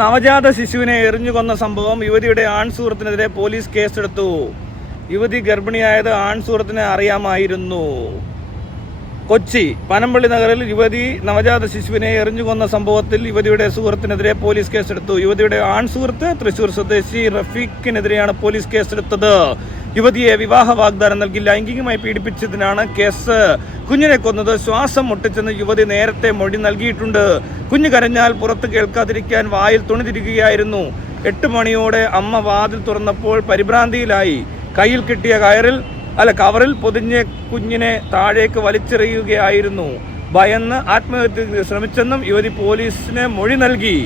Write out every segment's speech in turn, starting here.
നവജാത ശിശുവിനെ എറിഞ്ഞു കൊന്ന സംഭവം. യുവതിയുടെ ആൺ സുഹൃത്തിനെതിരെ പോലീസ് കേസെടുത്തു. യുവതി ഗർഭിണിയായത് ആൺ സുഹൃത്തിനെ അറിയാമായിരുന്നു. കൊച്ചി പനമ്പള്ളി നഗറിൽ യുവതി നവജാത ശിശുവിനെ എറിഞ്ഞു കൊന്ന സംഭവത്തിൽ യുവതിയുടെ സുഹൃത്തിനെതിരെ പോലീസ് കേസെടുത്തു. യുവതിയുടെ ആൺ സുഹൃത്ത് തൃശൂർ സ്വദേശി റഫീഖിനെതിരെയാണ് പോലീസ് കേസെടുത്തത്. യുവതിയെ വിവാഹ വാഗ്ദാനം നൽകി ലൈംഗികമായി പീഡിപ്പിച്ചതിനാണ് കേസ്. കുഞ്ഞിനെ കൊന്നത് ശ്വാസം മുട്ടിച്ചെന്ന് യുവതി നേരത്തെ മൊഴി നൽകിയിട്ടുണ്ട്. കുഞ്ഞ് കരഞ്ഞാൽ പുറത്ത് കേൾക്കാതിരിക്കാൻ വായിൽ തുണി തിരിക്കുകയായിരുന്നു. 8 മണിയോടെ അമ്മ വാതിൽ തുറന്നപ്പോൾ പരിഭ്രാന്തിയിലായി. കയ്യിൽ കിട്ടിയ കവറിൽ പൊതിഞ്ഞ കുഞ്ഞിനെ താഴേക്ക് വലിച്ചെറിയുകയായിരുന്നു. ഭയന്ന് ആത്മഹത്യക്ക് ശ്രമിച്ചെന്നും യുവതി പോലീസിന് മൊഴി നൽകി.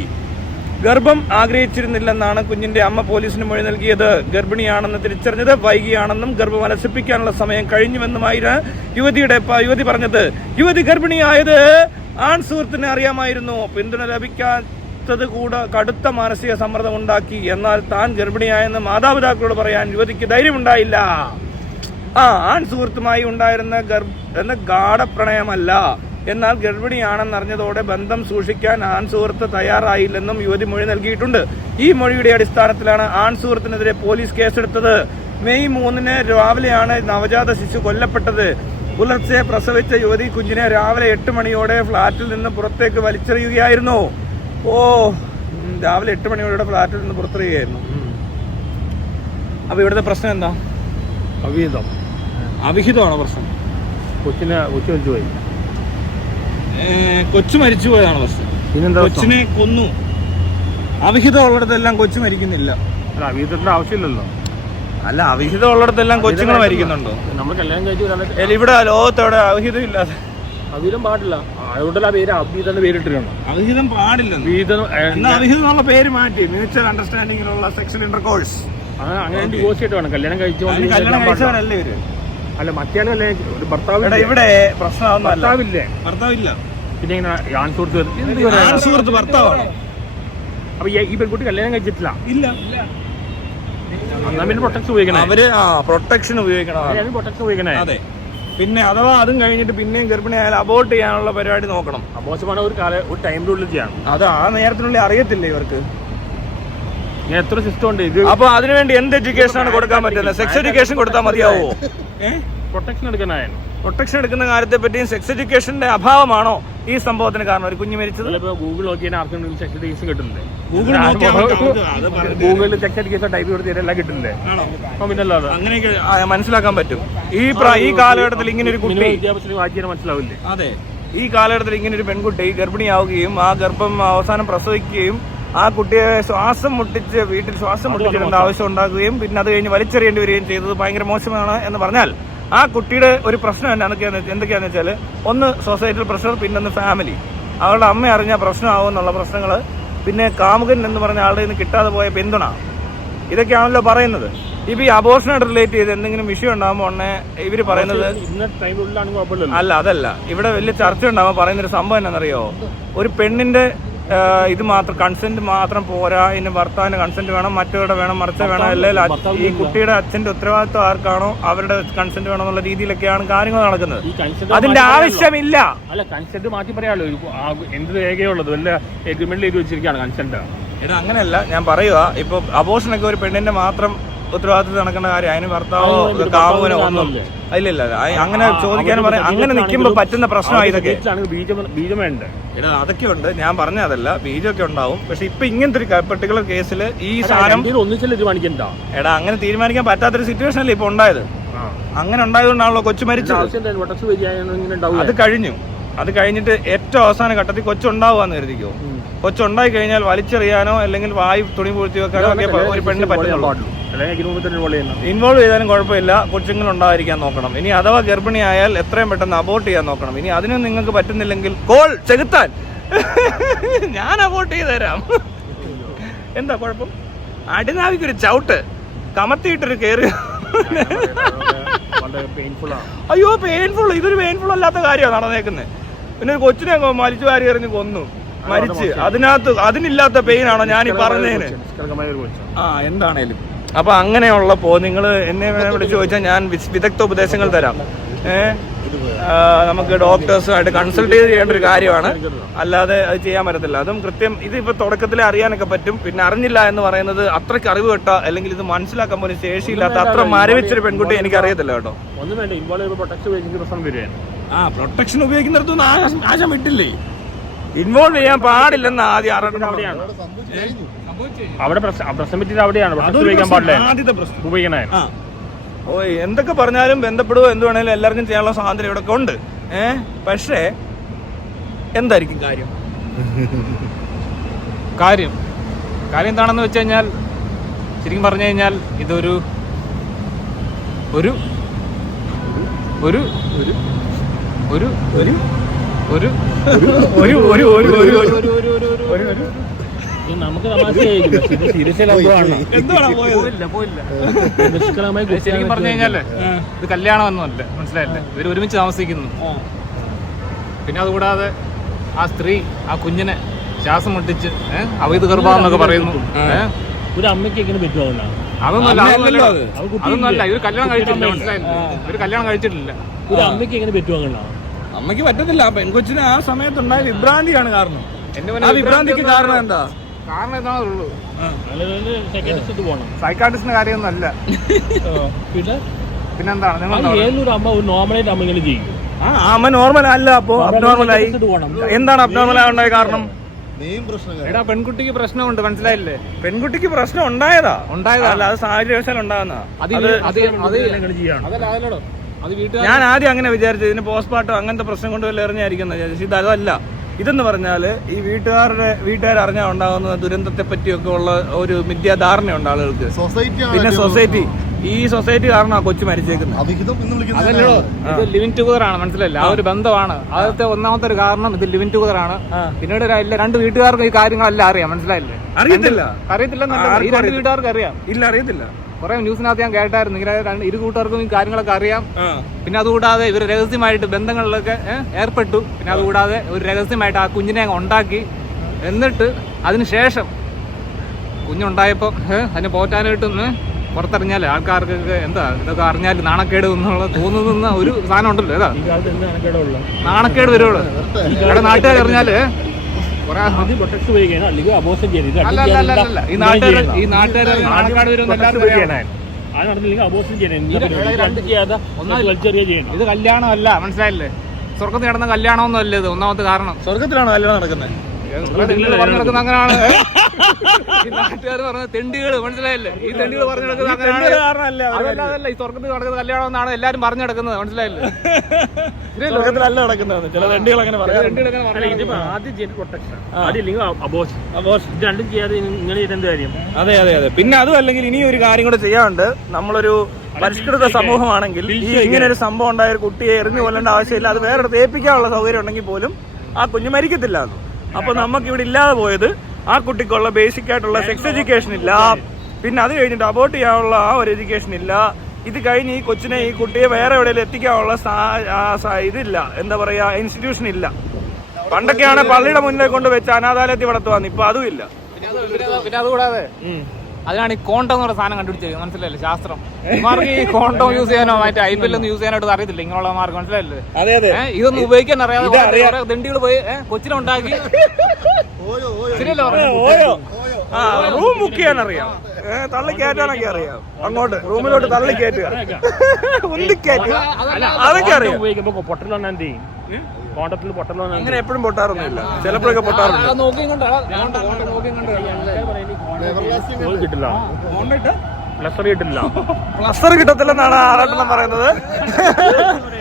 ഗർഭം ആഗ്രഹിച്ചിരുന്നില്ലെന്നാണ് കുഞ്ഞിന്റെ അമ്മ പോലീസിന് മൊഴി നൽകിയത്. ഗർഭിണിയാണെന്ന് തിരിച്ചറിഞ്ഞത് വൈകിയാണെന്നും ഗർഭം അലസിപ്പിക്കാനുള്ള സമയം കഴിഞ്ഞുവെന്നുമായിരുന്നു യുവതി പറഞ്ഞത്. യുവതി ഗർഭിണിയായത് ആൺ സുഹൃത്തിനെ അറിയാമായിരുന്നു. പിന്തുണ ലഭിക്കാത്തത് കൂടെ കടുത്ത മാനസിക സമ്മർദ്ദം ഉണ്ടാക്കി. എന്നാൽ താൻ ഗർഭിണിയായെന്ന് മാതാപിതാക്കളോട് പറയാൻ യുവതിക്ക് ധൈര്യമുണ്ടായില്ല. ആൺ സുഹൃത്തുമായി ഉണ്ടായിരുന്ന ഗാഢപ്രണയമല്ല, എന്നാൽ ഗർഭിണിയാണെന്നറിഞ്ഞതോടെ ബന്ധം സൂക്ഷിക്കാൻ ആൺ സുഹൃത്ത് തയ്യാറായില്ലെന്നും യുവതി മൊഴി നൽകിയിട്ടുണ്ട്. ഈ മൊഴിയുടെ അടിസ്ഥാനത്തിലാണ് ആൺ സുഹൃത്തിനെതിരെ പോലീസ് കേസെടുത്തത്. മെയ് 3 രാവിലെയാണ് നവജാത ശിശു കൊല്ലപ്പെട്ടത്. പുലർച്ചെ പ്രസവിച്ച യുവതി കുഞ്ഞിനെ രാവിലെ 8 മണിയോടെ ഫ്ളാറ്റിൽ നിന്ന് പുറത്തേക്ക് വലിച്ചെറിയുകയായിരുന്നു. രാവിലെ 8 മണിയോടെ ഫ്ളാറ്റിൽ നിന്ന് പുറത്തെറിയുകയായിരുന്നു. അപ്പൊ ഇവിടുത്തെ പ്രശ്നം എന്താ? അവിഹിതമാണോ പ്രശ്നം? കൊച്ചു മരിച്ചുപോയതാണ് പ്രശ്നം. കൊച്ചിനെ കൊന്നു. അവിഹിതം ഉള്ളിടത്തെല്ലാം കൊച്ചു മരിക്കുന്നില്ല. അവിഹിതത്തിന്റെ ആവശ്യമില്ലല്ലോ. അല്ല, അവിഹിതം ഉള്ളിടത്തെല്ലാം കൊച്ചുങ്ങൾ മരിക്കുന്നുണ്ടോ? നമ്മൾ കല്യാണം കഴിച്ചു ഇവിടെ ലോകത്തോടെ അവിഹിതം ഇല്ലാതെ അവിഹിതം പാടില്ല. അതുകൊണ്ടല്ല പേര് അവിഹിതം പേരിട്ടിരുന്നു. അവിഹിതം പാടില്ല. അവിഹിതം എന്നുള്ള പേര് മാറ്റി മ്യൂച്വൽ അണ്ടർസ്റ്റാൻഡിങ്ങിലുള്ള സെക്ഷൽ ഇന്റർകോഴ്സ് അങ്ങനെ ഡിവോഴ്സ് ചെയ്തിട്ട് വേണം കല്യാണം കഴിച്ചവരല്ലേ ഇവര്. അല്ല മറ്റേ ഭർത്താവ് ഇവിടെ പ്രശ്നം ഭർത്താവില്ല. പിന്നെ ആൺ സുഹൃത്ത് ഭർത്താവാണ്. അപ്പൊ ഈ പെൺകുട്ടി കല്യാണം കഴിച്ചിട്ടില്ല. ഇല്ല. എന്നാ പിന്നെ പ്രൊട്ടക്ഷൻ ഉപയോഗിക്കണം. അവര് പ്രൊട്ടക്ഷൻ ഉപയോഗിക്കണം. അതെ. പിന്നെ അഥവാ അതും കഴിഞ്ഞിട്ട് പിന്നെയും ഗർഭിണിയായാലും അബോർട്ട് ചെയ്യാനുള്ള പരിപാടി നോക്കണം. അബോർഷൻ ഒരു ടൈമിനുള്ളിൽ ചെയ്യണം. അത് ആ നേരത്തിനുള്ളിൽ അറിയത്തില്ലേ ഇവർക്ക്? എത്ര സിസ്റ്റം ഉണ്ട് ഇത്. അപ്പൊ അതിനുവേണ്ടി എന്ത് എഡ്യൂക്കേഷൻ ആണ് കൊടുക്കാൻ പറ്റുന്നത്? സെക്സ് എഡ്യൂക്കേഷൻ കൊടുത്താൽ മതിയാവോ? പ്രൊട്ടക്ഷൻ എടുക്കുന്ന കാര്യത്തെ പറ്റിയും സെക്സ് എഡ്യൂക്കേഷന്റെ അഭാവമാണോ ഈ സംഭവത്തിന് കാരണം? ഒരു കുഞ്ഞ് മരിച്ചത് ഗൂഗിൾ നോക്കിയാൽ ആർക്കും സെക്സ് എഡ്യൂക്കേഷൻ കിട്ടുന്നില്ലേ? ഗൂഗിളിൽ സെക്സ് എഡ്യൂക്കേഷൻ ടൈപ്പ് കൊടുത്തിട്ടെല്ലാം കിട്ടുന്നില്ലേ? അങ്ങനെയൊക്കെ മനസ്സിലാക്കാൻ പറ്റും. ഈ കാലഘട്ടത്തിൽ ഇങ്ങനെ ഒരു കുട്ടി വായിക്കാൻ മനസ്സിലാവില്ലേ? അതെ, ഈ കാലഘട്ടത്തിൽ ഇങ്ങനെ ഒരു പെൺകുട്ടി ഗർഭിണിയാവുകയും ആ ഗർഭം അവസാനം പ്രസവിക്കുകയും ആ കുട്ടിയെ വീട്ടിൽ ശ്വാസം മുട്ടിച്ചിടേണ്ട ആവശ്യം ഉണ്ടാക്കുകയും പിന്നെ അത് കഴിഞ്ഞ് വലിച്ചെറിയേണ്ടി വരികയും ചെയ്തത് ഭയങ്കര മോശമാണ് എന്ന് പറഞ്ഞാൽ ആ കുട്ടിയുടെ ഒരു പ്രശ്നം എന്തൊക്കെയാണെന്ന് വെച്ചാൽ, ഒന്ന് സൊസൈറ്റിയിൽ പ്രഷർ, പിന്നൊന്ന് ഫാമിലി. അവളുടെ അമ്മ അറിഞ്ഞ പ്രശ്നമാവുമെന്നുള്ള പ്രശ്നങ്ങൾ, പിന്നെ കാമുകൻ എന്ന് പറഞ്ഞ ആളുടെ നിന്ന് കിട്ടാതെ പോയ പിന്തുണ, ഇതൊക്കെയാണല്ലോ പറയുന്നത്. ഇപ്പൊ ഈ അബോർഷനായിട്ട് റിലേറ്റ് ചെയ്ത് എന്തെങ്കിലും വിഷയം ഉണ്ടാകുമ്പോൾ ഉടനെ ഇവര് പറയുന്നത് അതല്ല. ഇവിടെ വലിയ ചർച്ച ഉണ്ടാകുമ്പോൾ പറയുന്നൊരു സംഭവം എന്നാണെന്നറിയോ? ഒരു പെണ്ണിന്റെ ഇത് മാത്രം കൺസെന്റ് മാത്രം പോരാ, ഇനി ഭർത്താവിന്റെ കൺസെന്റ് വേണം, മറ്റവരുടെ വേണം, മറിച്ച വേണം, അല്ലെങ്കിൽ ഈ കുട്ടിയുടെ അച്ഛന്റെ ഉത്തരവാദിത്വം ആർക്കാണോ അവരുടെ കൺസെന്റ് വേണം എന്നുള്ള രീതിയിലൊക്കെയാണ് കാര്യങ്ങൾ നടക്കുന്നത്. അതിന്റെ ആവശ്യമില്ല. അല്ല, കൺസെന്റ് മാറ്റി പറയാമല്ലോ. എന്ത് രേഖയുള്ളത്? വല്ല എഗ്രിമെന്റിൽ എഴുതി വെച്ചിരിക്കുകയാണ് കൺസെന്റ്. അങ്ങനെയല്ല ഞാൻ പറയുക. ഇപ്പൊ അബോർഷനൊക്കെ ഒരു പെണ്ണിന്റെ മാത്രം ഉത്തരവാദിത്തം നടക്കേണ്ട കാര്യം. അതിന് ഭർത്താവോ കാമുകനോ ഒന്നും ഇല്ല. അങ്ങനെ ചോദിക്കാനും പറയാം. അങ്ങനെ നിൽക്കുമ്പോ പറ്റുന്ന പ്രശ്നമായി ഇതൊക്കെ. അതൊക്കെ ഉണ്ട്, ഞാൻ പറഞ്ഞതല്ല. ബീജമൊക്കെ ഉണ്ടാവും. പക്ഷെ ഇപ്പൊ ഇങ്ങനത്തെ ഒരു പർട്ടിക്കുലർ കേസിൽ ഈ സാധനം അങ്ങനെ തീരുമാനിക്കാൻ പറ്റാത്തൊരു സിറ്റുവേഷൻ അല്ലേ ഇപ്പൊ ഉണ്ടായത്. അങ്ങനെ ഉണ്ടായതുകൊണ്ടാണല്ലോ കൊച്ചു മരിച്ചത്. അത് കഴിഞ്ഞിട്ട് ഏറ്റവും അവസാന ഘട്ടത്തിൽ കൊച്ചുണ്ടാവുകയെന്ന് കരുതിക്കോ. കൊച്ചുണ്ടായി കഴിഞ്ഞാൽ വലിച്ചെറിയാനോ അല്ലെങ്കിൽ വായു തുണി പൂഴ്ത്തി വെക്കാനോ ഒക്കെ ഒരു പെണ്ണിന് പറ്റുന്നുള്ളൂ. ഇൻവോൾവ് ചെയ്താലും കുഴപ്പമില്ല, കൊച്ചുങ്ങൾ ഉണ്ടായിരിക്കാൻ നോക്കണം. ഇനി അഥവാ ഗർഭിണിയായാൽ എത്രയും പെട്ടെന്ന് അബോർട്ട് ചെയ്യാൻ നോക്കണം. ഇനി അതിനും നിങ്ങൾക്ക് പറ്റുന്നില്ലെങ്കിൽ കോൾ ചെകുത്താൻ, ഞാൻ അബോർട്ട് ചെയ്ത് തരാം. എന്താ കുഴപ്പം? അടിനാവിക്കൊരു ചവിട്ട്, കമത്തിയിട്ടൊരു കയറി. അയ്യോ പെയിൻഫുൾ. ഇതൊരു പെയിൻഫുൾ അല്ലാത്ത കാര്യമാണ് നടന്നേക്കുന്നത്. പിന്നെ ഒരു കൊച്ചിനെ മരിച്ചു വാരി എറിഞ്ഞ് കൊന്നു, മരിച്ച്. അതിനില്ലാത്ത പെയിനാണോ ഞാൻ ഈ പറഞ്ഞതിന്? എന്താണേലും. അപ്പൊ അങ്ങനെയുള്ളപ്പോ നിങ്ങൾ എന്നെ വിളിച്ച് ചോദിച്ചാൽ ഞാൻ വിദഗ്ധ ഉപദേശങ്ങൾ തരാം. നമുക്ക് ഡോക്ടേഴ്സുമായിട്ട് കൺസൾട്ട് ചെയ്യേണ്ട ഒരു കാര്യമാണ്. അല്ലാതെ അത് ചെയ്യാൻ പറ്റത്തില്ല. അതും കൃത്യം ഇതിപ്പോൾ തുടക്കത്തിലെ അറിയാനൊക്കെ പറ്റും. പിന്നെ അറിഞ്ഞില്ല എന്ന് പറയുന്നത് അത്രയ്ക്ക് അറിവ് കേട്ട അല്ലെങ്കിൽ ഇത് മനസ്സിലാക്കാൻ പോലും ശേഷിയില്ലാത്ത അത്ര മരവിച്ചൊരു പെൺകുട്ടി എനിക്ക് അറിയത്തില്ല കേട്ടോ. പ്രൊട്ടക്ഷൻ ഉപയോഗിക്കുന്നിടത്തൊന്നും ആശം വിട്ടില്ലേ? ഇൻവോൾവ് ചെയ്യാൻ പാടില്ലെന്ന് ആദ്യം ആദ്യത്തെ പ്രശ്നം. ഓ എന്തൊക്കെ പറഞ്ഞാലും ബന്ധപ്പെടുവോ എന്ത് വേണേലും എല്ലാവർക്കും ചെയ്യാനുള്ള സ്വാതന്ത്ര്യം ഇവിടെ ഉണ്ട്. പക്ഷേ എന്തായിരിക്കും കാര്യം എന്താണെന്ന് വെച്ച് കഴിഞ്ഞാൽ, ശരിക്കും പറഞ്ഞു കഴിഞ്ഞാൽ ഇതൊരു ഒരു ഒരു ഒരു ഒരു ഒരു നമുക്ക് ശരിക്കും പറഞ്ഞു കഴിഞ്ഞാല് ഇത് കല്യാണമൊന്നുമല്ല, മനസ്സിലായില്ലേ? ഇവർ ഒരുമിച്ച് താമസിക്കുന്നു. പിന്നെ അതുകൂടാതെ ആ സ്ത്രീ ആ കുഞ്ഞിനെ ശ്വാസം മുട്ടിച്ച് അവൈധ ഗർഭാന്നൊക്കെ പറയുന്നു. ഒരു അമ്മയ്ക്ക് എങ്ങനെ പറ്റുമോ? അതൊന്നുമല്ല, ഇവർ കല്യാണം കഴിച്ചിട്ടില്ല, മനസ്സിലായില്ലേ? ഇവർ കല്യാണം കഴിച്ചിട്ടില്ല. ഒരു അമ്മയ്ക്ക് എങ്ങനെ പറ്റുമോ? അമ്മയ്ക്ക് പറ്റത്തില്ല. പെൺകൊച്ചിന് ആ സമയത്തുണ്ടായ വിഭ്രാന്തിയാണ് കാരണം. ആ വിഭ്രാന്തിക്ക് കാരണം എന്താ? കാരണം എന്താണുള്ളൂ, സൈക്കാട്രിസ്റ്റിന്റെ കാര്യമൊന്നും അല്ല. പിന്നെന്താണ് അമ്മ നോർമൽ അല്ല, അപ്പൊ അബ്നോർമലായി. എന്താണ് അബ്നോർമൽ ആവുണ്ടായ കാരണം? എടാ പെൺകുട്ടിക്ക് പ്രശ്നമുണ്ട്, മനസ്സിലായില്ലേ? പെൺകുട്ടിക്ക് പ്രശ്നം ഉണ്ടായതാ അല്ല, അത് സാഹചര്യവശാൽ ഉണ്ടാകുന്ന. ഞാൻ ആദ്യം അങ്ങനെ വിചാരിച്ചത് ഇതിന് പോസ്റ്റ്മോർട്ടം അങ്ങനത്തെ പ്രശ്നം കൊണ്ട് വല്ല എറിഞ്ഞായിരിക്കുന്നത്. ഇത് അതല്ല. ഇതെന്ന് പറഞ്ഞാൽ ഈ വീട്ടുകാരറിഞ്ഞാൽ ഉണ്ടാകുന്ന ദുരന്തത്തെ പറ്റിയൊക്കെ ഉള്ള ഒരു മിഥ്യാധാരണയുണ്ട് ആളുകൾക്ക്. പിന്നെ ഈ സൊസൈറ്റി കാരണം ആ കൊച്ചു മരിച്ചേക്കുന്നത്. അതല്ലോ, ഇത് ലിവിങ് ടുഗദർ ആണ്, മനസ്സിലല്ല? ആ ഒരു ബന്ധമാണ് ആദ്യത്തെ ഒന്നാമത്തെ ഒരു കാരണം. ഇത് ലിവിങ് ടുഗദർ ആണ്. പിന്നീട് രണ്ട് വീട്ടുകാർക്കും ഈ കാര്യങ്ങളെല്ലാം അറിയാം, മനസ്സിലായില്ലേ? അറിയത്തില്ല ഈ രണ്ട് വീട്ടുകാർക്ക് അറിയാം. ഇല്ല, അറിയത്തില്ല. കുറെ ന്യൂസിനകത്ത് ഞാൻ കേട്ടായിരുന്നു, ഇങ്ങനെ ഇരു കൂട്ടുകാർക്കും ഈ കാര്യങ്ങളൊക്കെ അറിയാം. പിന്നെ അതുകൂടാതെ ഇവർ രഹസ്യമായിട്ട് ബന്ധങ്ങളിലൊക്കെ ഏർപ്പെട്ടു. പിന്നെ അതുകൂടാതെ ഒരു രഹസ്യമായിട്ട് ആ കുഞ്ഞിനെ ഉണ്ടാക്കി. എന്നിട്ട് അതിനുശേഷം കുഞ്ഞുണ്ടായപ്പോൾ അതിനെ പോറ്റാനായിട്ടും പുറത്തിറങ്ങിയാൽ ആൾക്കാർക്കൊക്കെ എന്താ ഇതൊക്കെ അറിഞ്ഞാൽ നാണക്കേട് എന്നുള്ള തോന്നുന്ന ഒരു സാധനം ഉണ്ടല്ലോ. ഏതാ നാണക്കേട് വരുള്ളൂ. ഇവിടെ നാട്ടുകാർ അറിഞ്ഞാല് ഈ നാട്ടുകാർ നാണക്കാട് വരും. ഇത് കല്യാണമല്ല, മനസ്സിലായില്ലേ? സ്വർഗത്തിൽ നടന്ന കല്യാണമൊന്നും അല്ല ഇത്. ഒന്നാമത്തെ കാരണം സ്വർഗത്തിലാണോ കല്യാണം നടക്കുന്നത്? പറഞ്ഞു നടക്കുന്ന അങ്ങനെയാണ്. ഈ നാട്ടുകാർ പറഞ്ഞ തെണ്ടികള്, മനസ്സിലായില്ലേ? ഈ തെണ്ടികൾ പറഞ്ഞു നടക്കുന്നത് അങ്ങനെയാണ്. അതല്ല, ഈ സ്വർഗത്തിൽ നടക്കുന്ന കല്യാണം എന്നാണ് എല്ലാരും പറഞ്ഞു നടക്കുന്നത്, മനസ്സിലായില്ലേ? സ്വർഗത്തിലല്ല നടക്കുന്നത്. ചില തെണ്ടികൾ അങ്ങനെ പറയാം. അതെ അതെ അതെ. പിന്നെ അതും അല്ലെങ്കിൽ ഇനി ഒരു കാര്യം കൂടെ ചെയ്യാറുണ്ട്. നമ്മളൊരു പരിഷ്കൃത സമൂഹമാണെങ്കിൽ ഇങ്ങനെ ഒരു സംഭവം ഉണ്ടായ ഒരു കുട്ടിയെ എറിഞ്ഞു കൊല്ലേണ്ട ആവശ്യമില്ല. അത് വേറെ ഏൽപ്പിക്കാനുള്ള സൗകര്യം ഉണ്ടെങ്കിൽ പോലും ആ കുഞ്ഞ് മരിക്കത്തില്ല. അപ്പൊ നമുക്ക് ഇവിടെ ഇല്ലാതെ പോയത് ആ കുട്ടിക്കുള്ള ബേസിക് ആയിട്ടുള്ള സെക്സ് എഡ്യൂക്കേഷൻ ഇല്ല. പിന്നെ അത് കഴിഞ്ഞിട്ട് അബോർട്ട് ചെയ്യാനുള്ള ആ ഒരു എഡ്യൂക്കേഷൻ ഇല്ല. ഇത് കഴിഞ്ഞ് ഈ കൊച്ചിനെ ഈ കുട്ടിയെ വേറെ എവിടെയെങ്കിലും എത്തിക്കാനുള്ള ഇതില്ല, എന്താ പറയാ, ഇൻസ്റ്റിറ്റ്യൂഷൻ ഇല്ല. പണ്ടൊക്കെയാണ് പള്ളിയുടെ മുന്നിൽ കൊണ്ട് വെച്ച് അനാഥാലയത്തിൽ വളർത്തുവാന്ന്. ഇപ്പൊ അതും ഇല്ല. പിന്നെ അതുകൂടാതെ അതിനാണ് ഈ കോണ്ടം എന്ന് പറഞ്ഞ സാധനം കണ്ടുപിടിച്ചത്, മനസ്സിലല്ലേ? ശാസ്ത്രം. ഇമാർക്ക് ഈ കോണ്ടം യൂസ് ചെയ്യാനോ മറ്റേ IPL ഒന്നും യൂസ് ചെയ്യാനായിട്ട് അറിയത്തില്ല ഇങ്ങനെയുള്ള മാർക്ക്, മനസ്സിലല്ലേ? ഇതൊന്നും ഉപയോഗിക്കാൻ അറിയാതെ ദണ്ടികൾ പോയി കൊച്ചിനുണ്ടാക്കി. ശരിയല്ലോ? റൂം ബുക്ക് ചെയ്യാൻ അറിയാം, തള്ളി കയറ്റാനൊക്കെ അറിയാം. അങ്ങോട്ട് റൂമിലോട്ട് തള്ളി കയറ്റുക, ഉന്തിക്കയറ്റുക, അതൊക്കെ അറിയാം. അങ്ങനെ എപ്പോഴും പൊട്ടാറൊന്നുമില്ല, ചിലപ്പോഴൊക്കെ പൊട്ടാറുണ്ട്. പ്ലസ്റ്റർ കിട്ടത്തില്ലെന്നാണ് ആറെണ്ണം പറയുന്നത്.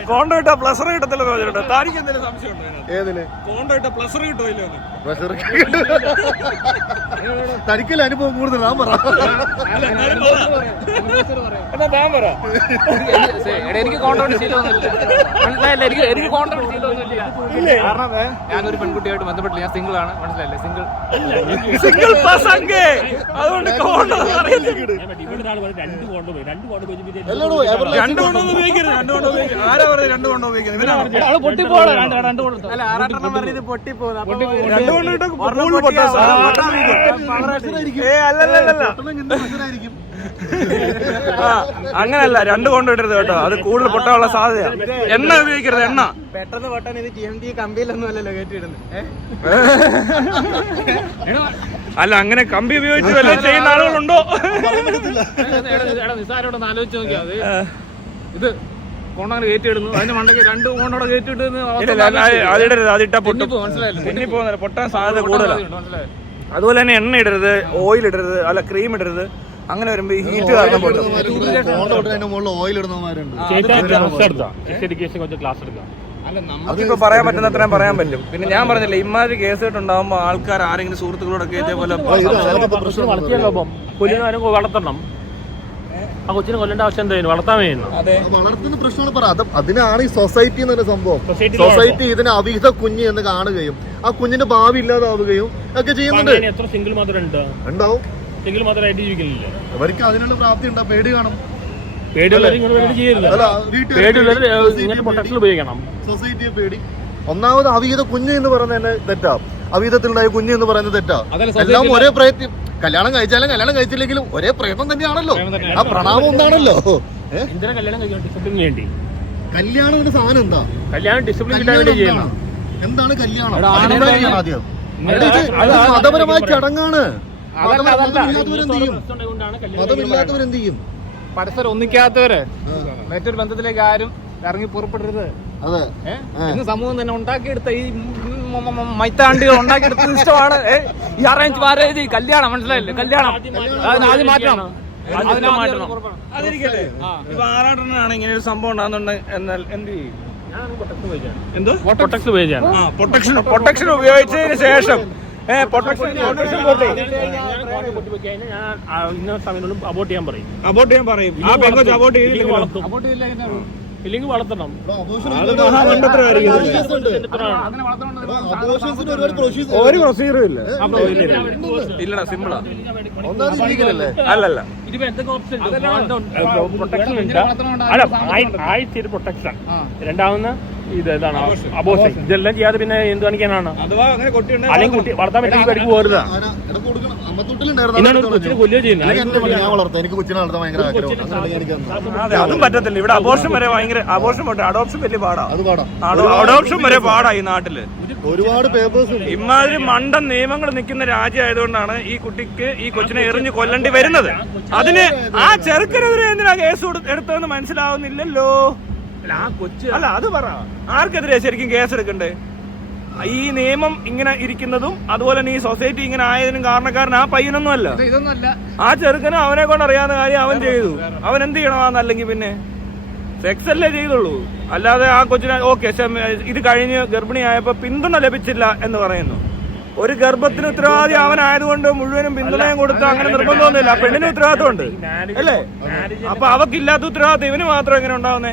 കോണ്ടോ ഇട്ട പ്ലസ്റ്റർ കിട്ടത്തില്ലെന്ന് പറഞ്ഞിട്ടുണ്ട്. താരിക്ക് എന്തെങ്കിലും സംശയം ഉണ്ടോ? കോണ്ടോ ഇട്ട പ്ലസ്റ്റർ കിട്ടുമല്ലോ? തനിക്കല്ല അനുഭവം കൂടുതൽ. ഞാൻ പറ, എനിക്ക് കോൺട്രാക്ട് ശീലമൊന്നുമില്ല, മനസ്സിലായില്ല? എനിക്ക് കോൺട്രാക്ട് ശീലമൊന്നുമില്ല. കാരണം ഞാനൊരു പെൺകുട്ടിയായിട്ട് ബന്ധപ്പെട്ടില്ല. ഞാൻ സിംഗിൾ ആണ്, മനസ്സിലായില്ലേ? സിംഗിൾ അതുകൊണ്ട് അല്ലല്ലല്ല അങ്ങനല്ല, രണ്ട് കൊണ്ടിടരുത് കേട്ടോ, അത് കൂടുതൽ പൊട്ടാനുള്ള സാധ്യത. എണ്ണ ഉപയോഗിക്കരുത്, എണ്ണ പെട്ടെന്ന് പൊട്ടാൻ ഇത് TMT കമ്പിയിലൊന്നും അല്ലല്ലോ കയറ്റിയിടുന്നത്. അല്ല, അങ്ങനെ കമ്പി ഉപയോഗിച്ച് വല്ലതും ചെയ്യുന്ന ആളുകളുണ്ടോ? നിസ്സാരോടൊന്ന് ആലോചിച്ച് നോക്കിയാ ഇത് കൊണ്ടങ്ങനെ കയറ്റിയിടുന്നു, അതിന്റെ മണ്ടയ്ക്ക് 2 കൊണ്ടോടെ കയറ്റിയിടുന്നു. അതിടരുത്, അതിട്ടാ പൊട്ടും, മനസ്സിലായില്ലേ? പൊന്നിപ്പോകുന്നില്ല, പൊട്ടാൻ സാധ്യത കൂടുതലാണ്. അതുപോലെ തന്നെ എണ്ണ ഇടരുത്, ഓയിൽ ഇടരുത്, അല്ല ക്രീം ഇടരുത്. അങ്ങനെ വരുമ്പോ ഈ ഹീറ്റ് കാരണം പൊട്ടും. ഓയിൽ ഇടുന്നവന്മാരുണ്ട്. നമുക്കിപ്പോ പറയാൻ പറ്റുന്ന അത്രയും പറയാൻ പറ്റും. പിന്നെ ഞാൻ പറഞ്ഞില്ല, ഇമാതിരി കേസ് ഉണ്ടാവുമ്പോ ആൾക്കാർ ആരെങ്കിലും സുഹൃത്തുക്കളോടൊക്കെ ഇതേപോലെ വളർത്തണം. ആ കൊച്ചിനെ കൊല്ലേണ്ട ആവശ്യം എന്തായാലും വളർത്താൻ വേണം. വളർത്തുന്ന പ്രശ്നങ്ങൾ പറ, അതിനാണ് ഈ സൊസൈറ്റി എന്നൊരു സംഭവം. സൊസൈറ്റി ഇതിനെ അവിഹിത കുഞ്ഞ് എന്ന് കാണുകയും ആ കുഞ്ഞിന്റെ ഭാവി ഇല്ലാതാവുകയും ഒക്കെ ചെയ്യുന്നുണ്ട്. എത്ര സിംഗിൾ മദർ ഉണ്ടാവും, സിംഗിൾ മദർ ആയിട്ട് ജീവിക്കുന്നില്ല. അവർക്ക് അതിനുള്ള പ്രാപ്തി ഉണ്ടാവും, പേടി കാണും. സൊസൈറ്റിയെ പേടി. ഒന്നാമത് അവിഹിത കുഞ്ഞ് എന്ന് പറയുന്നത് തെറ്റാ, അവിഹിതത്തിലുണ്ടായ കുഞ്ഞ് എന്ന് പറയുന്നത് തെറ്റാ. എല്ലാം ഒരേ പ്രയത്നം, കല്യാണം കഴിച്ചാലും കല്യാണം കഴിച്ചില്ലെങ്കിലും ഒരേ പ്രയത്നം തന്നെയാണല്ലോ, ആ പ്രണാമം ഒന്നാണല്ലോ. കല്യാണം എന്ന സാധനം എന്താ? കല്യാണം ഡിസിപ്ലിൻ കിട്ടാൻ വേണ്ടി ചെയ്യണം. എന്താണ് കല്യാണം? ആദ്യം മതപരമായ ചടങ്ങാണ്. മതമില്ലാത്തവരെന്ത് ചെയ്യും? പരസ്പരം ഒന്നിക്കാത്തവര് മറ്റൊരു ബന്ധത്തിലേക്ക് ആരും ഇറങ്ങി പുറപ്പെടരുത്. ഇന്ന് സമൂഹം തന്നെ ഉണ്ടാക്കിയെടുത്ത ഈ മൈത്താണ്ടികൾ ഉണ്ടാക്കിയെടുത്ത ഇഷ്ടമാണ് ഈ അറേഞ്ച് മാരേജ്, കല്യാണം. മനസ്സിലായില്ലേ? കല്യാണം ആദ്യം മാറ്റണം. അതിരിക്കട്ടെ, ഇപ്പൊ ആറാട്ടനാണ് ഇങ്ങനെ ഒരു സംഭവം ഉണ്ടാകുന്നുണ്ട് എന്നാൽ എന്ത് ചെയ്യും? എന്തോ പ്രൊട്ടക്ഷൻ ഉപയോഗിച്ചതിന് ശേഷം അബോട്ട് ചെയ്യാൻ പറയും. ഇല്ലെങ്കിൽ വളർത്തണം. ഒരു പ്രൊസീജറും ഇല്ല. ഇല്ലടാ, സിമ്പിളാ. അല്ലല്ല, പ്രൊട്ടക്ഷൻ ഉണ്ട്. അല്ല, ആഴ്ച പ്രൊട്ടക്ഷൻ. രണ്ടാമത് ഇത് ഇതാണ് അബോഷൻ. ഇതെല്ലാം ചെയ്യാതെ പിന്നെ എന്ത് കാണിക്കാനാണ്? അല്ലെങ്കിൽ കുട്ടി വളർത്താൻ പറ്റിയ പരിക്ക് പോരുക. കൊച്ചിനെ കൊല്ലുക ചെയ്യുന്നത്. അതും പറ്റത്തില്ല. ഇവിടെ അബോർഷൻ വരെ ഭയങ്കര അബോർഷൻ പോട്ടെ, അഡോപ്ഷൻ വലിയ പാടാ. അഡോപ്ഷൻ വരെ പാടാ ഈ നാട്ടില്. ഒരുപാട് പേപ്പേഴ്സ്. ഇമാതിരി മണ്ടൻ നിയമങ്ങൾ നിൽക്കുന്ന രാജ്യമായതുകൊണ്ടാണ് ഈ കുട്ടിക്ക് ഈ കൊച്ചിനെ എറിഞ്ഞു കൊല്ലേണ്ടി വരുന്നത്. അതിന് ആ ചെറുക്കനെതിരെ എന്തിനാ കേസ് എടുത്തതെന്ന് മനസ്സിലാവുന്നില്ലല്ലോ. അല്ല, അത് പറ, ആർക്കെതിരെ ശരിക്കും കേസ് എടുക്കണ്ടേ? ഈ നിയമം ഇങ്ങനെ ഇരിക്കുന്നതും അതുപോലെ തന്നെ ഈ സൊസൈറ്റി ഇങ്ങനെ ആയതിനും കാരണക്കാരൻ ആ പയ്യനൊന്നും അല്ല, ആ ചെറുക്കനും അവനെ കൊണ്ട് അറിയാവുന്ന കാര്യം അവൻ ചെയ്തു. അവൻ എന്ത് ചെയ്യണമെന്നല്ലെങ്കിൽ പിന്നെ സെക്സ് അല്ലേ ചെയ്തുള്ളൂ. അല്ലാതെ ആ കൊച്ചിനെ ഓക്കെ ഇത് കഴിഞ്ഞ് ഗർഭിണിയായപ്പോ പിന്തുണ ലഭിച്ചില്ല എന്ന് പറയുന്നു. ഒരു ഗർഭത്തിന് ഉത്തരവാദി അവനായതുകൊണ്ട് മുഴുവനും പിന്തുണയും കൊടുത്ത് അങ്ങനെ നിർബന്ധമൊന്നുമില്ല. പെണ്ണിന് ഉത്തരവാദിത്തമുണ്ട് അല്ലേ? അപ്പൊ അവക്കില്ലാത്ത ഉത്തരവാദിത്തം ഇവന് മാത്രം എങ്ങനെ ഉണ്ടാവുന്നേ?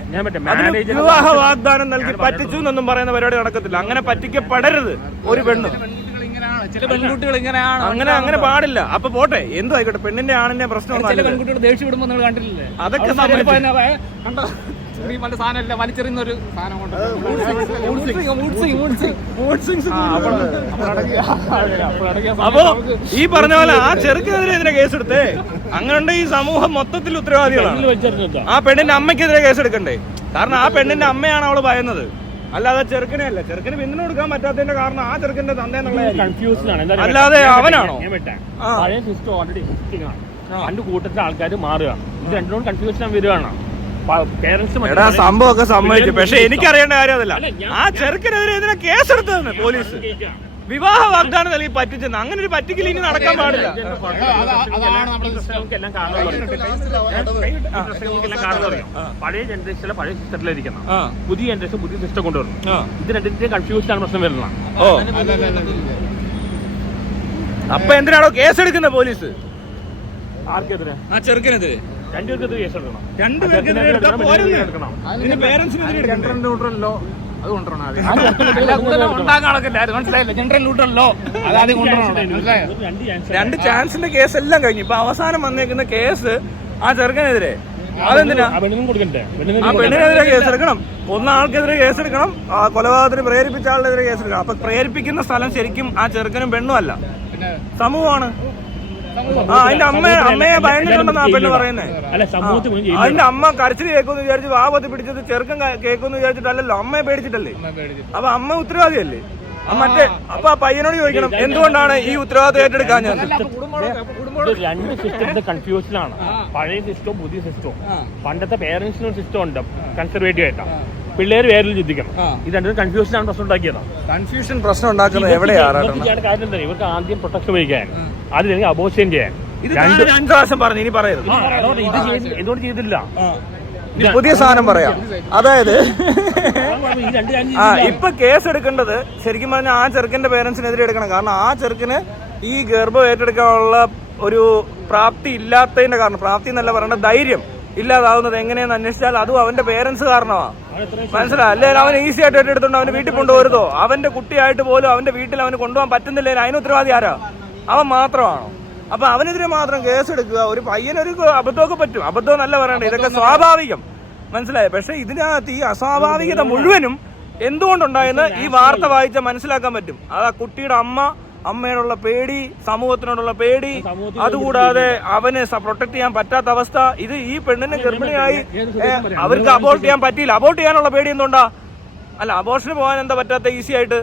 അതിന് വിവാഹ വാഗ്ദാനം നൽകി പറ്റിച്ചു എന്നൊന്നും പറയുന്ന പരിപാടി നടക്കത്തില്ല. അങ്ങനെ പറ്റിക്കപ്പെടരുത് ഒരു പെണ്ണും. ചില പെൺകുട്ടികൾ ഇങ്ങനെയാണ്. അങ്ങനെ പാടില്ല. അപ്പൊ പോട്ടെ, എന്തും ആയിക്കോട്ടെ, പെണ്ണിന്റെ ആണിന്റെ പ്രശ്നം പെൺകുട്ടികൾ ദേഷ്യം വിടുമ്പോ നിങ്ങൾ കണ്ടില്ലേ? അതൊക്കെ സാധനമില്ല, വലിച്ചെറിയുന്ന ഒരു സാധനം കൊണ്ട്. അപ്പൊ ഈ പറഞ്ഞ പോലെ ആ ചെറുക്കെതിരെ ഇതിനെ കേസെടുത്തേ. അങ്ങനെ ഈ സമൂഹം മൊത്തത്തിൽ ഉത്തരവാദികളാണ്. ആ പെണ്ണിന്റെ അമ്മയ്ക്കെതിരെ കേസെടുക്കണ്ടേ? കാരണം ആ പെണ്ണിന്റെ അമ്മയാണ് അവള് പറയുന്നത്, അല്ലാതെ ചെറുക്കനെ അല്ല. ചെറുക്കന് പിന്തുണ കൊടുക്കാൻ പറ്റാത്തതിന്റെ കാരണം ആ ചെറുക്കന്റെ തന്തേന്നുള്ള, അല്ലാതെ അവനാണോ? പഴയ സിസ്റ്റം ഓൾറെഡി എക്സിസ്റ്റിംഗ് ആണ്. രണ്ട് കൂട്ടത്തിലെ ആൾക്കാർ മാറുകയാണ്. ഇത് രണ്ടും കൺഫ്യൂഷൻ വരുവാണ്. സംഭവമൊക്കെ സമ്മതിച്ചു. പക്ഷെ എനിക്കറിയേണ്ട കാര്യം അതല്ല, ആ ചെറുക്കനെതിരെ ഇതിനെ കേസെടുത്തതെന്ന് പോലീസ് വിവാഹ വാഗ്ദാനം നൽകി പറ്റിച്ചെന്ന്. അങ്ങനെ ഒരു പറ്റിക്കൽ ഇനി നടക്കാൻ പാടില്ല. പഴയ ജനറേഷനിലെ പഴയ സിസ്റ്റത്തിലിരിക്കണം, പുതിയ ജനറേഷൻ പുതിയ സിസ്റ്റം കൊണ്ടുവരണം. ഇത് രണ്ടിന്റെ കൺഫ്യൂഷനാണ് പ്രശ്നം വരുന്നത്. അപ്പൊ എന്തിനാണോ കേസെടുക്കുന്നത് പോലീസ്? ആർക്കെതിരെ? ആ ചെറുക്കനെതിരെ. രണ്ടുപേർക്കെതിരെ കേസെടുക്കണം. രണ്ടുപേർക്കെതിരെ എടുക്കണം. അത് കൊണ്ടുവരണം. മനസ്സിലായില്ല? ജനറൽ ന്യൂട്രലോ അതാദ്യം കൊണ്ടുവരണം. രണ്ട് ചാൻസിന്റെ കേസ് എല്ലാം കഴിഞ്ഞു. ഇപ്പൊ അവസാനം വന്നേക്കുന്ന കേസ് ആ ചെറുക്കനെതിരെ. അതെന്തിനാ? ആ പെണ്ണിനെതിരെ കേസെടുക്കണം, കൊന്ന ആൾക്കെതിരെ കേസെടുക്കണം, ആ കൊലപാതകത്തിന് പ്രേരിപ്പിച്ച ആളുടെതിരെ കേസെടുക്കണം. അപ്പൊ പ്രേരിപ്പിക്കുന്ന സ്ഥലം ശരിക്കും ആ ചെറുക്കനും പെണ്ണും അല്ല, സമൂഹമാണ്. അതിന്റെ അമ്മയെ ഭയന്നിട്ടുണ്ടെന്നാ പെണ്ണ് പറയുന്നേ. അല്ല സമൂഹത്തിൽ മുഴുവൻ ജയിലിൽ അതിന്റെ അമ്മ കരച്ചിൽ കേൾക്കുമെന്ന് വിചാരിച്ച് വാപത്തി പിടിച്ചത് ചെറുക്കൻ കേൾക്കുമെന്ന് വിചാരിച്ചിട്ടല്ലല്ലോ, അമ്മയെ പേടിച്ചിട്ടല്ലേ. അപ്പൊ അമ്മ ഉത്തരവാദിയല്ലേ മറ്റേ. അപ്പൊ ആ പയ്യനോട് ചോദിക്കണം എന്തുകൊണ്ടാണ് ഈ ഉത്തരവാദിത്വം ഏറ്റെടുക്കാൻ ഞാൻ. രണ്ട് സിസ്റ്റത്തിന്റെ കൺഫ്യൂഷനാണ്, പഴയ സിസ്റ്റവും പുതിയ സിസ്റ്റവും. പണ്ടത്തെ പേരൻസിനൊരു സിസ്റ്റം ഉണ്ട് കൺസർവേറ്റീവ് ആയിട്ടാണ്, പിള്ളേര് വേറെ ചിന്തിക്കണം. ഇത് രണ്ടും കൺഫ്യൂഷനാണ് പ്രശ്നം ഉണ്ടാക്കിയത്. കൺഫ്യൂഷൻ പ്രശ്നം ഉണ്ടാക്കുന്നത് എവിടെയാണ്? കാര്യം എന്താ, ഇവർക്ക് ആദ്യം പ്രൊട്ടക്ഷൻ വഹിക്കാൻ, ആദ്യം അബോർഷൻ ചെയ്യാൻ. ഇത് 2 പ്രാവശ്യം പറഞ്ഞു, ഇനി പറയരുത്. ഇത് എന്തുകൊണ്ട് ചെയ്തില്ല? പുതിയ സാധനം പറയാം. അതായത് ഇപ്പൊ കേസ് എടുക്കേണ്ടത് ശരിക്കും പറഞ്ഞാൽ ആ ചെറുക്കന്റെ പേരൻസിനെതിരെ എടുക്കണം. കാരണം ആ ചെറുക്കിന് ഈ ഗർഭം ഏറ്റെടുക്കാനുള്ള ഒരു പ്രാപ്തി ഇല്ലാത്തതിന്റെ കാരണം, പ്രാപ്തി എന്നല്ല പറയേണ്ട, ധൈര്യം ഇല്ലാതാവുന്നത് എങ്ങനെയെന്ന് അന്വേഷിച്ചാൽ അതും അവന്റെ പേരൻസ് കാരണമാണ്. മനസ്സിലായി? അല്ലെങ്കിൽ അവൻ ഈസി ആയിട്ട് ഏറ്റെടുത്തോണ്ട് അവന്റെ വീട്ടിൽ കൊണ്ടുപോരുതോ? അവന്റെ കുട്ടിയായിട്ട് പോലും അവന്റെ വീട്ടിൽ അവന് കൊണ്ടുപോകാൻ പറ്റുന്നില്ല. അതിന് ഉത്തരവാദി ആരാ? അവൻ മാത്രമാണോ? അപ്പൊ അവനെതിരെ മാത്രം കേസ് എടുക്കുക. ഒരു പയ്യനൊരു അബദ്ധമൊക്കെ പറ്റും, അബദ്ധം എന്നല്ല പറയണ്ടേ, ഇതൊക്കെ സ്വാഭാവികം. മനസ്സിലായി? പക്ഷെ ഇതിനകത്ത് ഈ അസ്വാഭാവികത മുഴുവനും എന്തുകൊണ്ടുണ്ടായെന്ന് ഈ വാർത്ത വായിച്ചാൽ മനസ്സിലാക്കാൻ പറ്റും. അത് ആ കുട്ടിയുടെ അമ്മയോടുള്ള പേടി, സമൂഹത്തിനോടുള്ള പേടി, അതുകൂടാതെ അവന് പ്രൊട്ടക്ട് ചെയ്യാൻ പറ്റാത്ത അവസ്ഥ. ഇത് ഈ പെണ്ണിനെ ഗർഭിണിയായി അവർക്ക് അബോർട്ട് ചെയ്യാൻ പറ്റിയില്ല. അബോർട്ട് ചെയ്യാനുള്ള പേടി എന്തുകൊണ്ടാ? അല്ല, അബോർഷന് പോകാൻ എന്താ പറ്റാത്ത? ഈസി ആയിട്ട്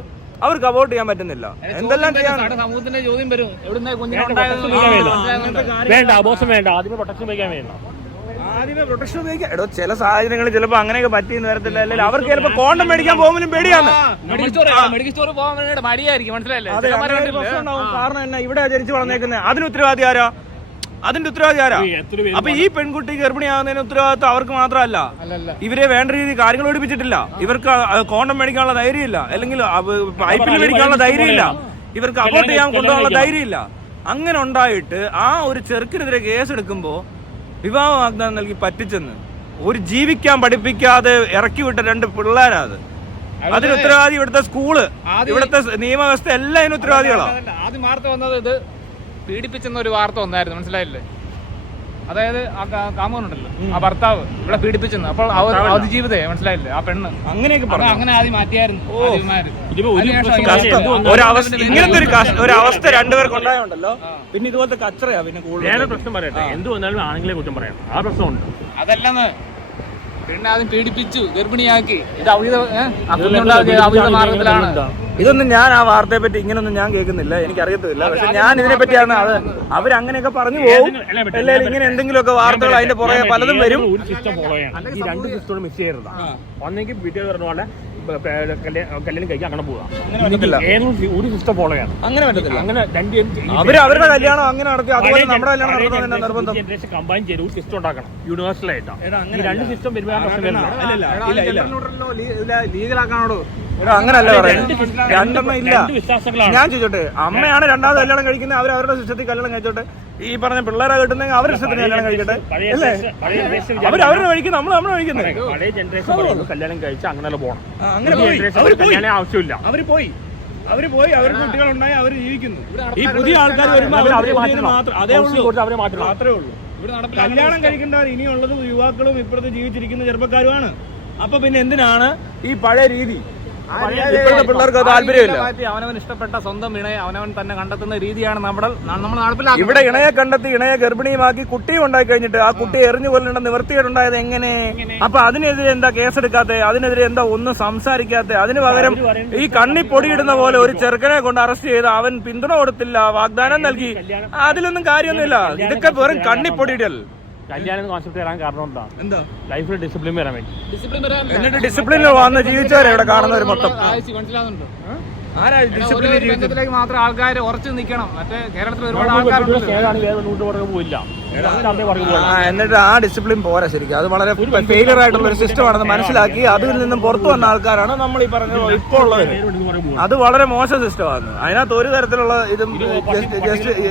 അവർക്ക് അബോർട്ട് ചെയ്യാൻ പറ്റുന്നില്ല. എന്തെല്ലാം ചെയ്യാൻ സമൂഹത്തിന്റെ ചോദ്യം വരും, വേണ്ട അബോർഷൻ വേണ്ട, ആദ്യമേ പ്രൊട്ടക്ഷൻ വയ്ക്കാൻ വേണ്ട. ആദ്യമേ പ്രൊട്ടക്ഷൻ ഉപയോഗിക്കാം. എടോ, ചില സാഹചര്യങ്ങളിൽ ചിലപ്പോൾ അങ്ങനെയൊക്കെ പറ്റിയെന്ന് വരത്തില്ല. അല്ലെങ്കിൽ അവർക്ക് ചിലപ്പോൾ കോണ്ടം മേടിക്കാൻ പോകുമ്പോഴും പേടിയാണ്. മെഡിക്കൽ സ്റ്റോർ പോകാൻ വേണ്ടി മടിയായിരിക്കും. മനസ്സിലായില്ലേ? കാരണം എന്നാ, ഇവിടെ ജനിച്ചു വളർന്നേക്കുന്നത്, അതിന് ഉത്തരവാദി ആരാ? അതിന്റെ ഉത്തരവാദി ആരാ? അപ്പൊ ഈ പെൺകുട്ടി ഗർഭിണിയാകുന്നതിന് ഉത്തരവാദിത്വം അവർക്ക് മാത്രമല്ല. ഇവരെ വേണ്ട രീതിയിൽ കാര്യങ്ങൾ പഠിപ്പിച്ചിട്ടില്ല. ഇവർക്ക് കോണ്ടം മേടിക്കാനുള്ള ധൈര്യമില്ല, അല്ലെങ്കിൽ പൈപ്പിൽ മേടിക്കാനുള്ള ധൈര്യമില്ല, ഇവർക്ക് അബോർട്ട് ചെയ്യാൻ കൊണ്ടുപോകാനുള്ള ധൈര്യമില്ല. അങ്ങനെ ഉണ്ടായിട്ട് ആ ഒരു ചെറുക്കിനെതിരെ കേസ് എടുക്കുമ്പോ വിവാഹ വാഗ്ദാനം നൽകി പറ്റിച്ചെന്ന് ഒരു ജീവിക്കാൻ പഠിപ്പിക്കാതെ ഇറക്കി വിട്ട 2 പിള്ളേരാ അത്. അതിന് ഉത്തരവാദി ഇവിടുത്തെ സ്കൂള്, ഇവിടുത്തെ നിയമവ്യവസ്ഥ എല്ലാം അതിന് ഉത്തരവാദികളാണ്. ആദ്യം വാർത്ത വന്നത് ഇത് പീഡിപ്പിച്ചെന്ന ഒരു വാർത്ത വന്നായിരുന്നു. മനസ്സിലായില്ലേ? അതായത് ആ കാമുകനുണ്ടല്ലോ, ആ ഭർത്താവ് ഇവിടെ പീഡിപ്പിച്ചെന്ന്. അപ്പോൾ അതിജീവിതേ, മനസ്സിലായില്ലേ? ആ പെണ്ണ് അങ്ങനെയൊക്കെ പറഞ്ഞു. അങ്ങനെ ആദ്യം മാറ്റിയായിരുന്നു. ഇങ്ങനത്തെ ഒരു അവസ്ഥ 2 പേർക്ക് ഉണ്ടായോണ്ടല്ലോ, പിന്നെ ഇതുപോലത്തെ കച്ചറയാ പിന്നെ കൂടുതൽ. വേറെ പ്രശ്നം പറയട്ടെ, എന്ത് വന്നാലും ആണെങ്കിലേ കുറ്റം പറയണം. ആ പ്രശ്നമുണ്ട്. അതല്ലെന്ന്, പെണ്ണ് ആദ്യം പീഡിപ്പിച്ചു, ഗർഭിണിയാക്കി. ഇത് അവിഹിത മാർഗത്തിലാണ്. ഇതൊന്നും ഞാൻ ആ വാർത്തയെ പറ്റി ഇങ്ങനൊന്നും ഞാൻ കേൾക്കുന്നില്ല, എനിക്കറിയത്തില്ല. പക്ഷെ ഞാൻ ഇതിനെ പറ്റിയാണ് അവരങ്ങനെയൊക്കെ പറഞ്ഞു പോകും. അല്ലെങ്കിൽ ഇങ്ങനെ എന്തെങ്കിലുമൊക്കെ വാർത്തകൾ അതിന്റെ പുറകെ പലതും വരും. ഒരു സിസ്റ്റം ഫോളോ ചെയ്യണം. ഈ 2 സിസ്റ്റോട് മിസ് ചെയ്യരുതാണ്. ഒന്നെങ്കിൽ വീട്ടിൽ പറഞ്ഞ പോലെ കല്യാണം കഴിക്കാൻ അങ്ങനെ പോകാം. ഒരു സിസ്റ്റം ഫോളോ ചെയ്യണം. അങ്ങനെ പറ്റത്തില്ല. അങ്ങനെ അവരുടെ കല്യാണം അങ്ങനെ നടത്തി, അതുപോലെ നമ്മുടെ കല്യാണം നടത്തുന്നത് നിർബന്ധം. ജനറേഷൻ കമ്പൈൻ ചെയ്ത് ഒരു സിസ്റ്റം ഉണ്ടാക്കണം യൂണിവേഴ്സൽ ആയിട്ടാണ്. ഈ 2 സിസ്റ്റം വരുമ്പോൾ ലീഗലാക്കാനോട് അങ്ങനല്ല പറയുന്നത്. 2 ഇല്ല. ഞാൻ ചോദിച്ചോട്ടെ, അമ്മയാണ് 2ാമത് കല്യാണം കഴിക്കുന്നത്, അവരുടെ സിസ്റ്റത്തിൽ കല്യാണം കഴിച്ചോട്ടെ. ഈ പറഞ്ഞ പിള്ളേരെ കിട്ടുന്നെങ്കിൽ അവരുടെ ഇഷ്ടത്തിന് കല്യാണം കഴിക്കട്ടെ. അവരുടെ വഴിക്ക് നമ്മുടെ വഴിക്കുന്നത്. പഴയ ജനറേഷൻ കല്യാണം കഴിച്ച് അങ്ങനെ പോകണം. കല്യാണം ആവശ്യമില്ല. അവര് പോയി അവർക്ക് കുട്ടികളുണ്ടായി, അവർ ജീവിക്കുന്നു. ഈ പുതിയ ആൾക്കാർ വരുമ്പോൾ മാത്രമേ ഉള്ളൂ. കല്യാണം കഴിക്കേണ്ടവർ ഇനിയുള്ളത് യുവാക്കളും ഇപ്പുറത്ത് ജീവിച്ചിരിക്കുന്ന ചെറുപ്പക്കാരുമാണ്. അപ്പൊ പിന്നെ എന്തിനാണ് ഈ പഴയ രീതി? പിള്ളേർക്ക് താല്പര്യമില്ല. അവനവൻ ഇഷ്ടപ്പെട്ട സ്വന്തം ഇണയെ അവനവൻ തന്നെ കണ്ടെത്തുന്ന രീതിയാണ് നമ്മൾ നടപ്പിലാക്കുന്നത്. ഇവിടെ ഇണയെ കണ്ടെത്തി ഇണയെ ഗർഭിണിയുമാക്കി കുട്ടിയും ഉണ്ടായി കഴിഞ്ഞിട്ട് ആ കുട്ടിയെ എറിഞ്ഞു കൊല്ലേണ്ട നിവൃത്തികേടുണ്ടായത് എങ്ങനെ? അപ്പൊ അതിനെതിരെ എന്താ കേസെടുക്കാത്തെ? അതിനെതിരെ എന്താ ഒന്നും സംസാരിക്കാത്തെ? അതിന് പകരം ഈ കണ്ണി പൊടിയിടുന്ന പോലെ ഒരു ചെറുക്കനെ കൊണ്ട് അറസ്റ്റ് ചെയ്ത് അവൻ പിന്തുണ കൊടുത്തില്ല, വാഗ്ദാനം നൽകി. അതിലൊന്നും കാര്യമൊന്നുമില്ല. ഇതൊക്കെ വെറും കണ്ണിപ്പൊടിയിടൽ. കല്യാണം കോൺസെപ്റ്റ് വരാൻ കാരണം എന്താ? ലൈഫിൽ ഡിസിപ്ലിൻ വരാൻ വേണ്ടി. എന്നിട്ട് ഡിസിപ്ലിനിൽ വന്ന് ജീവിച്ചവരെ ഇവിടെ കാണുന്നവർ മൊത്തം മനസ്സിലാകുന്നുണ്ടോ? ഡിസിപ്ലിനിലേക്ക് മാത്രം ആൾക്കാർ ഉറച്ചു നിൽക്കണം. മറ്റേ കേരളത്തിൽ ഒരുപാട് ആൾക്കാരുണ്ട് പോയില്ല. എന്നിട്ട് ആ ഡിസിപ്ലിൻ പോരാ ശരിക്കും. അത് വളരെ ഫെയിലിയർ ആയിട്ടുള്ള ഒരു സിസ്റ്റം ആണെന്ന് മനസ്സിലാക്കി അതിൽ നിന്നും പുറത്തു വന്ന ആൾക്കാരാണ് നമ്മൾ ഈ പറഞ്ഞ ഇപ്പോൾ ഉള്ളത്. അത് വളരെ മോശം സിസ്റ്റമാണ്. അതിനകത്ത് ഒരു തരത്തിലുള്ള ഇതും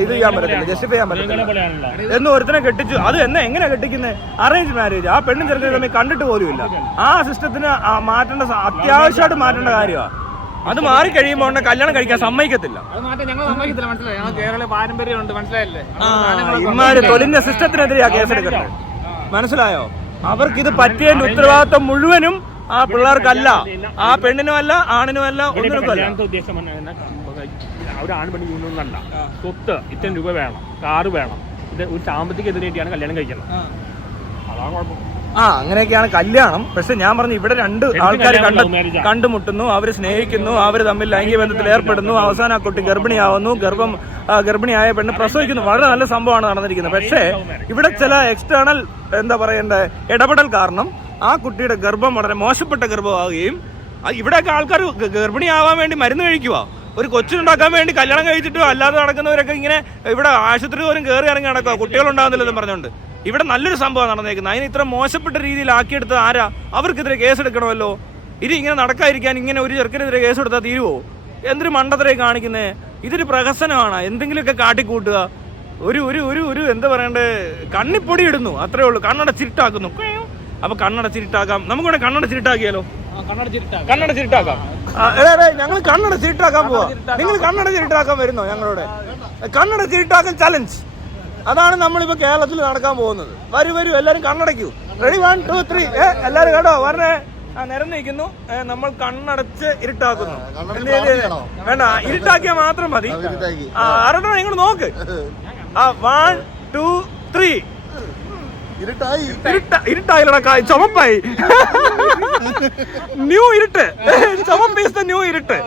ഇത് ചെയ്യാൻ പറ്റത്തില്ല, ജസ്റ്റിഫൈ ചെയ്യാൻ പറ്റത്തില്ല. എന്ന് ഒരുത്തനെ കെട്ടിച്ചു, അത് എങ്ങനെ കെട്ടിക്കുന്നത്? Arrange marriage. ആ പെണ്ണും ചെറുക്കനും തമ്മിൽ കണ്ടിട്ട് പോലും ഇല്ല. ആ സിസ്റ്റത്തിന് മാറ്റേണ്ട, അത്യാവശ്യമായിട്ട് മാറ്റേണ്ട കാര്യമാണ്. അത് മാറി കഴിയുമ്പോൾ കല്യാണം കഴിക്കാൻ സമ്മതിക്കത്തില്ല. ഇമാര് തൊലിഞ്ഞ സിസ്റ്റത്തിനെതിരെയാ കേസെടുക്കുന്നത്. മനസ്സിലായോ? അവർക്കിത് പറ്റിയതിന്റെ ഉത്തരവാദിത്വം മുഴുവനും ആ പിള്ളേർക്കല്ല, ആ പെണ്ണിനും അല്ല, ആണിനും അല്ല, ഒന്നിനും അല്ല. ഒരു ആൺപെണ്ണ് യൂണിയൻ അല്ല. സ്വത്ത് ഇത്രയും രൂപ വേണം, കാറ് വേണം, ഇത് ഒരു സാമ്പത്തിക ഇതിനു വേണ്ടിയാണ് കല്യാണം കഴിക്കുന്നത്. അതാണ് കുഴപ്പം. അങ്ങനെയൊക്കെയാണ് കല്യാണം. പക്ഷെ ഞാൻ പറഞ്ഞു ഇവിടെ രണ്ട് ആൾക്കാർ കണ്ടുമുട്ടുന്നു, അവര് സ്നേഹിക്കുന്നു, അവര് തമ്മിൽ ലൈംഗിക ബന്ധത്തിൽ ഏർപ്പെടുന്നു, അവസാനം ആ കുട്ടി ഗർഭിണിയാവുന്നു, ഗർഭിണിയായ പെണ്ണ് പ്രസവിക്കുന്നു. വളരെ നല്ല സംഭവമാണ് നടന്നിരിക്കുന്നത്. പക്ഷേ ഇവിടെ ചില എക്സ്റ്റേണൽ എന്താ പറയണ്ടേ ഇടപെടൽ കാരണം ആ കുട്ടിയുടെ ഗർഭം വളരെ മോശപ്പെട്ട ഗർഭമാവുകയും ഇവിടെയൊക്കെ ആൾക്കാർ ഗർഭിണിയാവാൻ വേണ്ടി മരുന്ന് കഴിക്കുക, ഒരു കൊച്ചിനുണ്ടാക്കാൻ വേണ്ടി കല്യാണം കഴിച്ചിട്ടോ അല്ലാതെ നടക്കുന്നവരൊക്കെ ഇങ്ങനെ ഇവിടെ ആശുപത്രി പോലും കയറി ഇറങ്ങി നടക്കുക, കുട്ടികളുണ്ടാകുന്നില്ലെന്ന് പറഞ്ഞുകൊണ്ട്. ഇവിടെ നല്ലൊരു സംഭവം നടന്നേക്കുന്നത്. അതിന് ഇത്ര മോശപ്പെട്ട രീതിയിൽ ആക്കിയെടുത്തത് ആരാ? അവർക്കെതിരെ കേസെടുക്കണമല്ലോ. ഇനി ഇങ്ങനെ നടക്കാതിരിക്കാൻ ഇങ്ങനെ ഒരു ചെറുക്കനെതിരെ കേസെടുത്താൽ തീരുവോ? എന്തൊരു മണ്ടത്തരേ കാണിക്കുന്നേ. ഇതൊരു പ്രഹസനമാണ്. എന്തെങ്കിലുമൊക്കെ കാട്ടിക്കൂട്ടുക, ഒരു ഒരു ഒരു ഒരു എന്താ പറയണ്ടേ, കണ്ണിപ്പൊടി ഇടുന്നു, അത്രേ ഉള്ളൂ. കണ്ണടച്ചിരിട്ടാക്കുന്നു. അപ്പൊ കണ്ണടച്ചിരിട്ടാക്കാം, നമുക്കിവിടെ കണ്ണടച്ചിരിട്ടാക്കിയാലോ? കണ്ണടച്ചിരിട്ടാക്കാം. ഞങ്ങൾ കണ്ണടച്ചിരിട്ടാക്കാൻ പോവാ. നിങ്ങൾ കണ്ണടച്ചിരിട്ടാക്കാൻ വരുന്നോ? ഞങ്ങളുടെ കണ്ണടച്ചിരിട്ടാക്കൽ ചലഞ്ച് അതാണ് നമ്മളിപ്പോ കേരളത്തിൽ നടക്കാൻ പോകുന്നത്. വരൂ എല്ലാരും കണ്ണടയ്ക്കൂ. റെഡി 1 2 3. എല്ലാരും കേട്ടോ പറഞ്ഞേ. നിരന്നിരിക്കുന്നു. നമ്മൾ കണ്ണടച്ച് ഇരുട്ടാക്കുന്നു. വേണ്ട, ഇരുട്ടാക്കിയാൽ മാത്രം മതി. ആരോടോ നിങ്ങൾ നോക്ക്. 1 2 3. ഇരുട്ടായില്ലടാ, ചുമപ്പായി. ന്യൂ ഇരുട്ട്. ചുമപ്പ് ഈസ് ദ ന്യൂ ഇരുട്ട്.